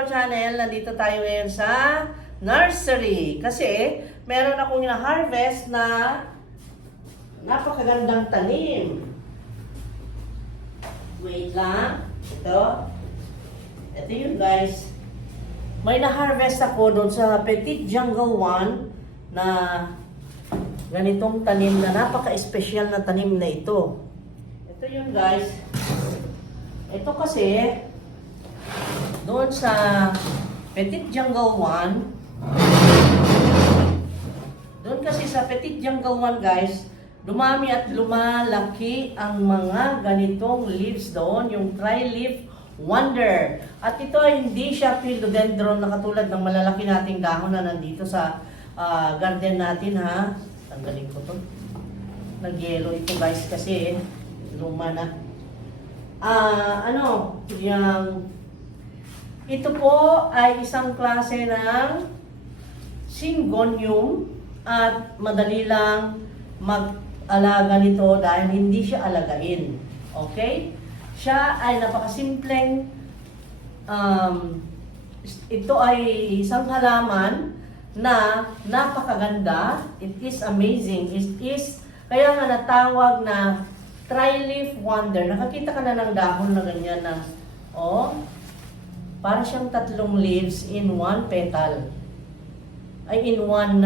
our channel. Nandito tayo ngayon sa nursery. Kasi meron akong na-harvest na napakagandang tanim. Wait lang. Ito yun guys. May na-harvest ako doon sa Petit Jungle 1 na ganitong tanim na napaka-espesyal na tanim na ito. Ito yun guys. Ito kasi doon sa Petit Jungle 1, doon kasi sa Petit Jungle 1 guys, dumami at lumalaki ang mga ganitong leaves doon, yung tri-leaf wonder. At ito ay hindi siya philodendron na katulad ng malalaki nating dahon na nandito sa garden natin ha. Tanggalin ko to. Nag-yellow ito guys kasi luma na. Ito po ay isang klase ng syngonium at madali lang mag-alaga nito dahil hindi siya alagain. Okay? Siya ay napakasimpleng ito ay isang halaman na napakaganda. It is amazing. Kaya nga natawag na tri-leaf wonder. Nakakita ka na ng dahon na ganyan na para siyang tatlong leaves in one petal. Ay in one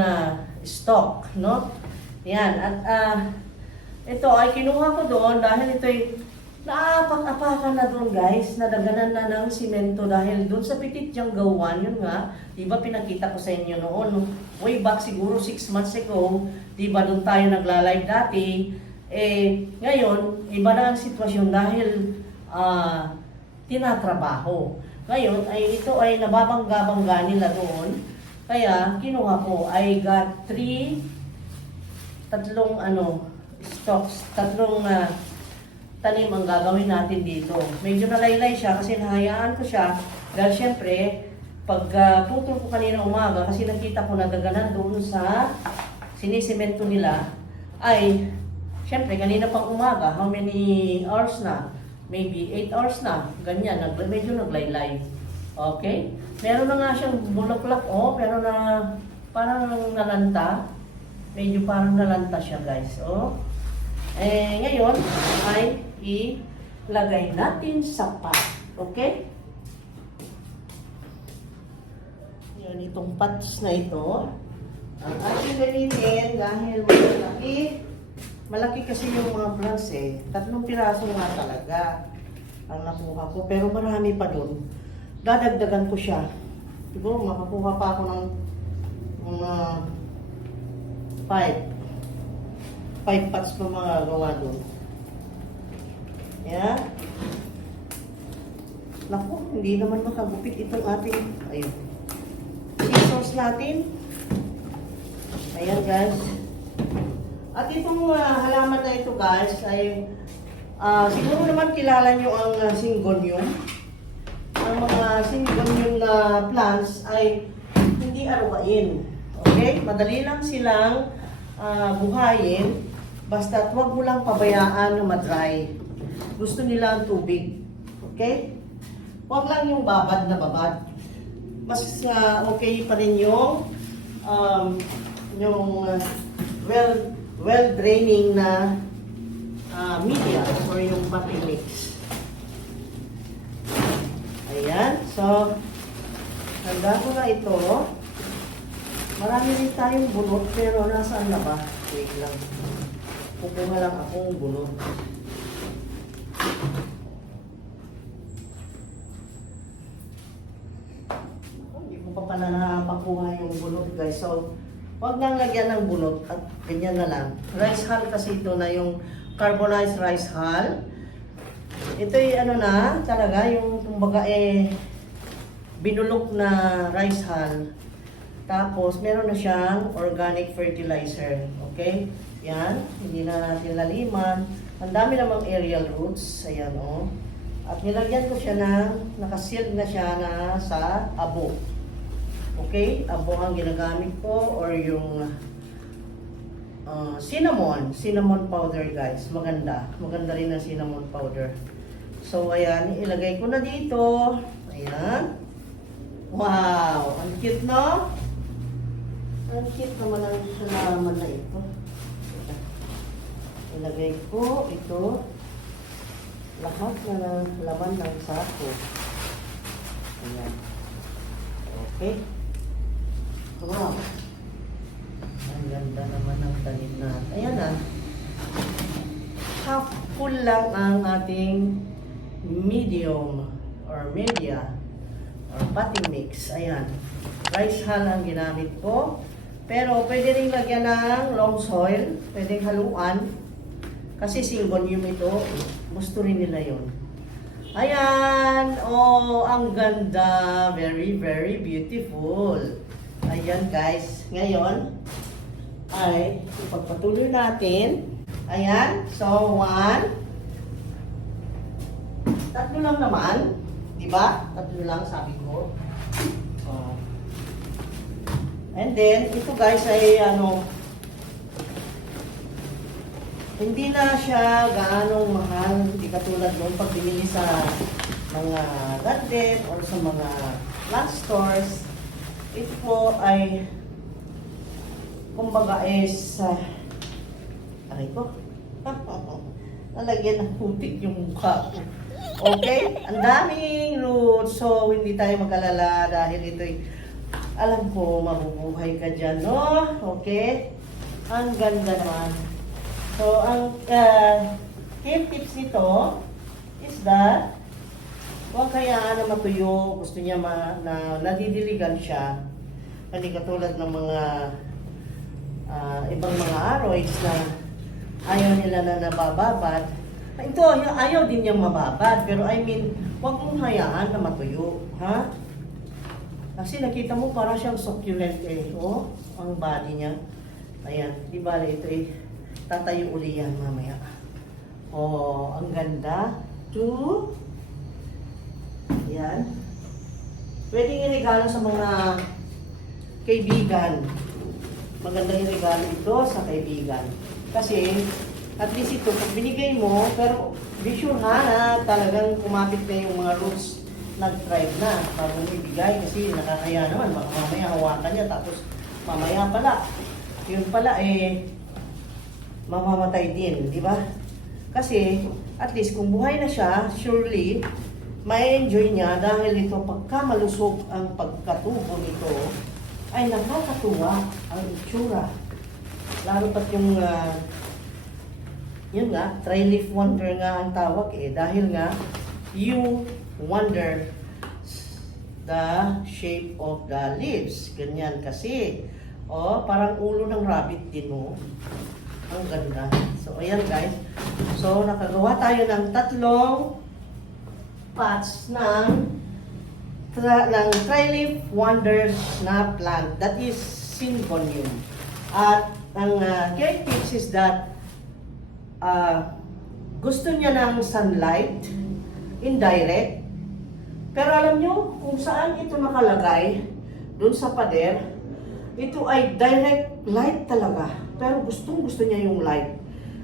stalk, no? Yan. At ito ay kinuha ko doon dahil ito ay naapak-apakan na doon guys. Nadaganan na ng simento dahil doon sa Petit Jungle 1, yun nga, di ba pinakita ko sa inyo noon, way back siguro 6 months ago, di ba doon tayo nagla-live dati, ngayon, iba na ang sitwasyon dahil tinatrabaho. Ngayon, ito ay nababangga-bangga nila doon. Kaya, kinuha ko, I got tatlong stalks, tatlong tanim ang gagawin natin dito. Medyo nalaylay siya kasi nahayaan ko siya. Dahil syempre, pag putol ko kanina umaga, kasi nakita ko nadaganan doon sa sinisemento nila, ay syempre, kanina pang umaga, how many hours na? Maybe 8 hours na. Ganyan, medyo naglaylay. Okay? Meron na nga siyang bulaklak, pero na parang nalanta. Medyo parang nalanta siya, guys. Ngayon ay ilagay natin sa pot. Okay? Yan, itong pots na ito. Ang ating gamitin dahil malaki kasi yung mga plants 3 piraso nga talaga ang nakuha ko. Pero marami pa doon. Dadagdagan ko siya. Siguro makakuha pa ako ng mga 5 pots pa mga gawa doon. Yan. Naku, hindi naman makagupit itong ating scissors natin. Ayan guys. At itong halaman na ito guys ay siguro naman kilala nyo ang syngonium. Ang mga syngonium na plants ay hindi arugain. Okay? Madali lang silang buhayin. Basta huwag mo lang pabayaan na madry. Gusto nila ang tubig. Okay? Huwag lang yung babad na babad. Mas okay pa rin yung well-draining na media or yung potting mix. Ayan. So, handa ko na ito. Marami rin tayong bunot pero nasaan na ba? Wait lang. Kukuha lang akong bunot. Hindi ko pa pala napakuha yung bunot guys. So, huwag nang lagyan ng bunot at ganyan na lang. Rice hull kasi ito na yung carbonized rice hull. Ito yung talaga yung kumbaga binulok na rice hull. Tapos meron na siyang organic fertilizer. Okay? Yan. Hindi na natin laliman. Ang dami namang aerial roots. Ayan At nilagyan ko siya nakasealed na siya sa abo. Okay? Abo ang ginagamit ko or yung cinnamon powder guys. Maganda rin ang cinnamon powder. So ayan, ilagay ko na dito. Ayan. Wow! Ang cute, no? Ang cute naman ang halaman na ito. Ilagay ko ito. Lahat na ng laman ng sako. Ayan. Okay. Wow. Ang ganda naman ng tanim natin. Ayan na. Half full lang ang ating medium or media or potting mix. Ayan. Rice hull ang ginamit ko. Pero pwede rin lagyan ng long soil. Pwedeng haluan. Kasi syngonium ito. Gusto rin nila yun. Ayan. Oh, ang ganda. Very, very beautiful. Ayan guys. Ngayon ay ipagpatuloy natin. Ayan. So, 1. Tatlo lang naman. Diba? Tatlo lang sabi ko. Oh. And then, ito guys ay hindi na siya gaano mahal. Hindi katulad noon pag binili sa mga garden or sa mga plant stores. Ito po ay kumbaga is aray ko. Nalagyan ng putik yung mukha ko. Okay? Ang daming roots. So, hindi tayo mag-alala dahil ito'y alam ko, mabubuhay ka dyan, no? Okay? Ang ganda naman. So, ang tip tips nito is that huwag kayaan na matuyo. Gusto niya na nadidiligan siya. Hindi katulad ng mga ibang mga aroids na ayaw nila na nabababad. Ito, ayaw din niyang mababad. Pero I mean, huwag mong hayaan na matuyo. Ha? Kasi nakita mo parang siyang succulent eh. Oh, ang body niya. Ayan. Di ba ito eh. Tatayo uli yan mamaya. Oh, ang ganda. 2. Ayan. Pwedeng i-regalo sa mga kaibigan. Magandang i-regalo ito sa kaibigan. Kasi, at least ito, pag binigay mo, pero be sure ha na talagang kumapit na yung mga roots nag-thrive na bago mo ibigay kasi nakakaya naman. Baka mamaya hawakan niya tapos mamaya pala. Yun pala eh, mamamatay din, di ba? Kasi, at least kung buhay na siya, surely, may enjoy niya dahil ito pagka malusog ang pagkatubo nito, ay nakakatuwa ang itsura. Lalo pat yung, yun nga, tri-leaf wonder nga ang tawag eh. Dahil nga, you wonder the shape of the leaves. Ganyan kasi. O, parang ulo ng rabbit din mo. Ang ganda. So, ayan guys. So, nakagawa tayo ng 3 pots ng tri-leaf wonders na plant. That is syngonium. At ang care tips is that gusto niya ng sunlight, indirect. Pero alam nyo, kung saan ito nakalagay, dun sa pader, ito ay direct light talaga. Pero gustong-gusto niya yung light.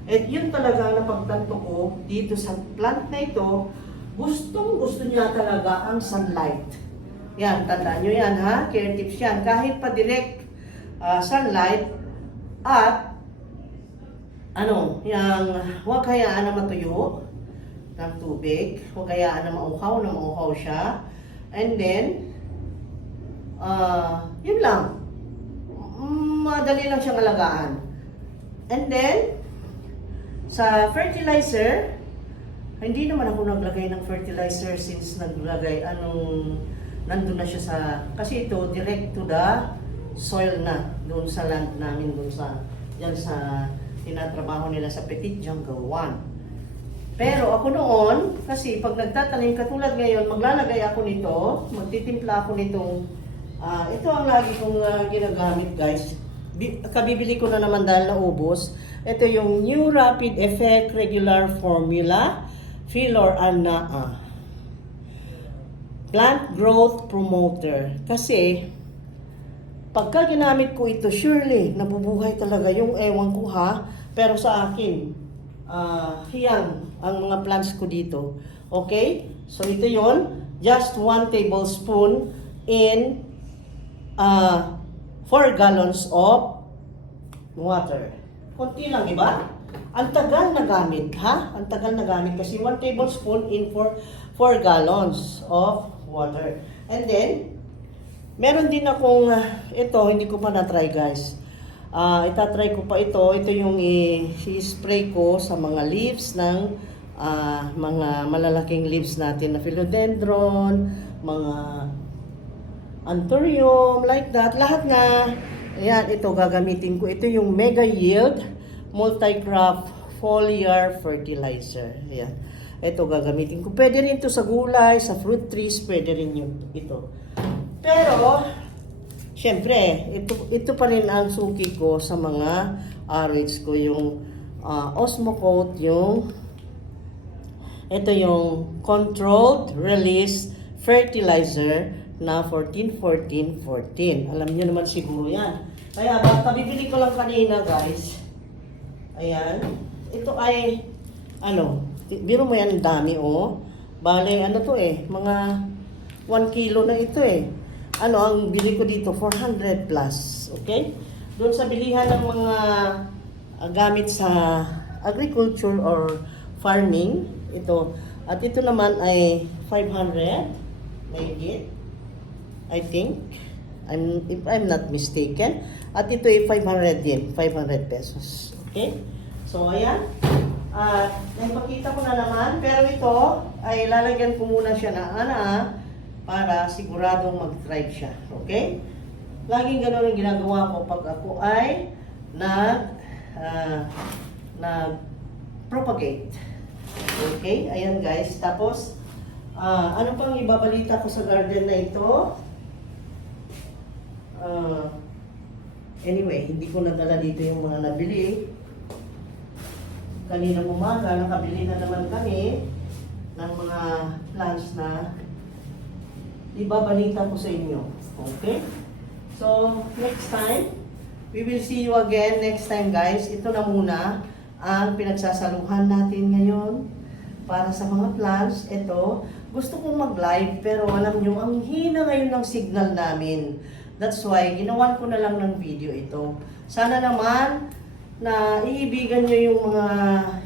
At yun talaga na pagtanto ko dito sa plant na ito, gustong-gusto niya talaga ang sunlight. Yan, tandaan nyo yan ha, care tips yan. Kahit pa direct sunlight at yung huwag hayaan na matuyo ng tubig, huwag hayaan na mauhaw siya. And then, yun lang. Madali lang siyang alagaan. And then, sa fertilizer, hindi naman ako naglagay ng fertilizer since nandun na siya sa, kasi ito direct to the soil na, doon sa land namin, dyan sa tinatrabaho nila sa Petit Jungle 1. Pero ako noon, kasi pag nagtatanim, katulad ngayon, maglalagay ako nito, magtitimpla ako nitong, ito ang lagi kong ginagamit guys. Kabibili ko na naman dahil naubos. Ito yung New Rapid Effect Regular Formula Phylor Anaa Plant Growth Promoter. Kasi pagka ginamit ko ito, surely nabubuhay talaga yung ewan ko ha. Pero sa akin, hiyang ang mga plants ko dito. Okay? So ito yon, just 1 tablespoon in 4 gallons of water. Kunti lang, di ba? Ang tagal na gamit, ha? Ang tagal na gamit kasi 1 tablespoon in 4 gallons of water. And then, meron din akong, ito, hindi ko pa na-try guys. Itatry ko pa ito. Ito yung i-spray ko sa mga leaves ng mga malalaking leaves natin na philodendron, mga anthurium, like that. Lahat na, ayan, ito gagamitin ko. Ito yung Mega Yield Multi-Craft Foliar Fertilizer. Ayan. Ito gagamitin ko. Pwede rin ito sa gulay, sa fruit trees, pwede rin ito. Pero, syempre, ito pa rin ang suki ko sa mga RH ko. Yung Osmocote, ito yung Controlled Release Fertilizer na 14-14-14. Alam niyo naman siguro yan. Kaya basta bibili ko lang kanina guys. Ayan. Ito ay, biro mo yan, dami Bale, to mga 1 kilo na ito ang bili ko dito, 400 plus. Okay? Doon sa bilihan ng mga gamit sa agriculture or farming, ito. At ito naman ay 500, maybe. I think, if I'm not mistaken. At ito ay 500 din, 500 pesos. Okay? So, ayan. Naipakita ko na naman, pero ito ay lalagyan ko muna siya na para siguradong mag-thrive siya. Okay? Laging gano'n ang ginagawa ko pag ako ay nag-propagate. Okay? Ayan guys. Tapos, ano pang ibabalita ko sa garden na ito? Anyway, hindi ko nadala dito yung mga nabili. Kanina umaga, nakabili na naman kami ng mga plants na ibabalita ko sa inyo. Okay? So, next time, we will see you again next time guys. Ito na muna ang pinagsasaluhan natin ngayon para sa mga plants. Ito, gusto kong mag-live pero alam nyo, ang hina ngayon ng signal namin. That's why, ginawan ko na lang ng video ito. Sana naman na iibigan nyo yung mga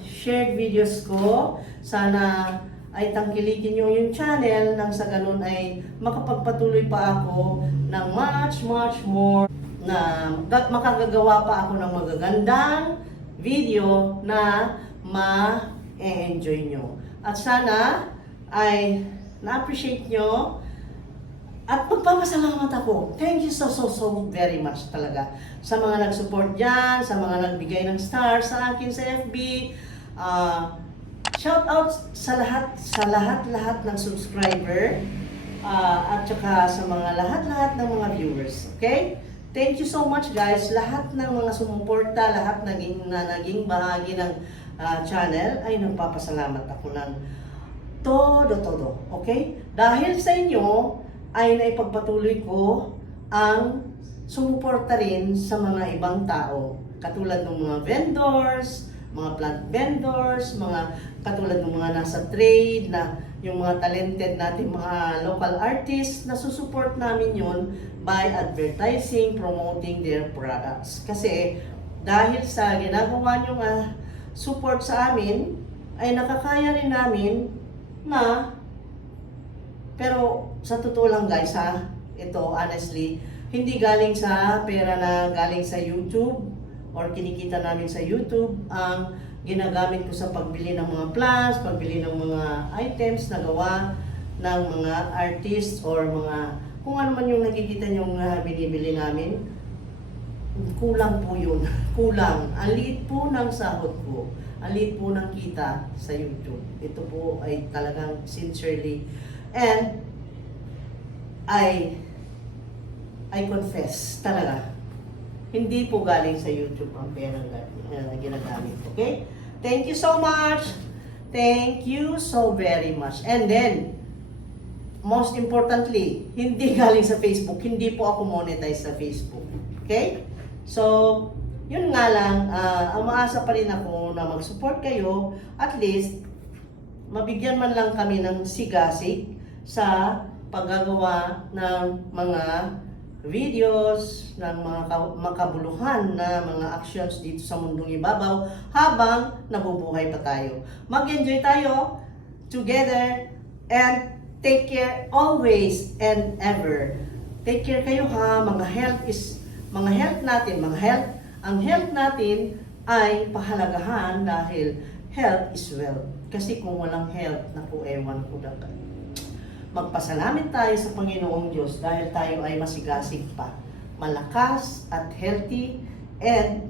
shared videos ko. Sana ay tangkilikin nyo yung channel nang sa ganun ay makapagpatuloy pa ako ng much more na makagagawa pa ako ng magagandang video na ma-enjoy nyo. At sana ay na-appreciate nyo at magpapasalamat ako. Thank you so very much talaga sa mga nag-support dyan, sa mga nagbigay ng stars sa akin sa FB. Shout out sa lahat ng subscriber at saka sa mga lahat ng mga viewers. Okay? Thank you so much guys. Lahat ng mga sumuporta, lahat na naging bahagi ng channel ay nagpapasalamat ako ng todo. Okay? Dahil sa inyo ay naipagpatuloy ko ang sumuporta rin sa mga ibang tao. Katulad ng mga vendors, mga plant vendors, mga katulad ng mga nasa trade, na yung mga talented natin, mga local artists, na susupport namin yon by advertising, promoting their products. Kasi dahil sa ginagawa nyo support sa amin, ay nakakaya rin namin na, pero sa totoo lang guys ito honestly, hindi galing sa pera na galing sa YouTube or kinikita namin sa YouTube ang ginagamit ko sa pagbili ng mga plants, pagbili ng mga items na gawa ng mga artists or mga kung ano man yung nakikita yung binibili namin. Kulang po yun. Kulang. Ang liit po ng sahod ko. Ang liit po ng kita sa YouTube. Ito po ay talagang sincerely. And I confess talaga, hindi po galing sa YouTube ang pera na ginagamit. Okay? Thank you so much. Thank you so very much. And then, most importantly, hindi galing sa Facebook. Hindi po ako monetize sa Facebook. Okay? So, yun nga lang, umaasa pa rin ako na mag-support kayo. At least, mabigyan man lang kami ng sigasig sa paggagawa ng mga videos, ng mga makabuluhan na mga actions dito sa mundong ibabaw habang nabubuhay pa tayo. Mag-enjoy tayo together and take care always and ever. Take care kayo ha, mga health natin, ang health natin ay pahalagahan dahil health is wealth. Kasi kung walang health, naku, ewan ko na kayo. Magpasalamat tayo sa Panginoong Diyos dahil tayo ay masigasig pa, malakas at healthy and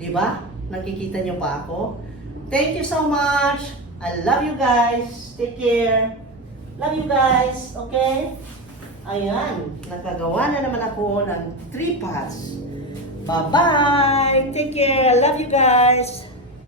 di ba? Nakikita niyo pa ako? Thank you so much. I love you guys. Take care. Love you guys. Okay? Ayan, nakagawa na naman ako ng 3 pots. Bye-bye! Take care! I love you guys!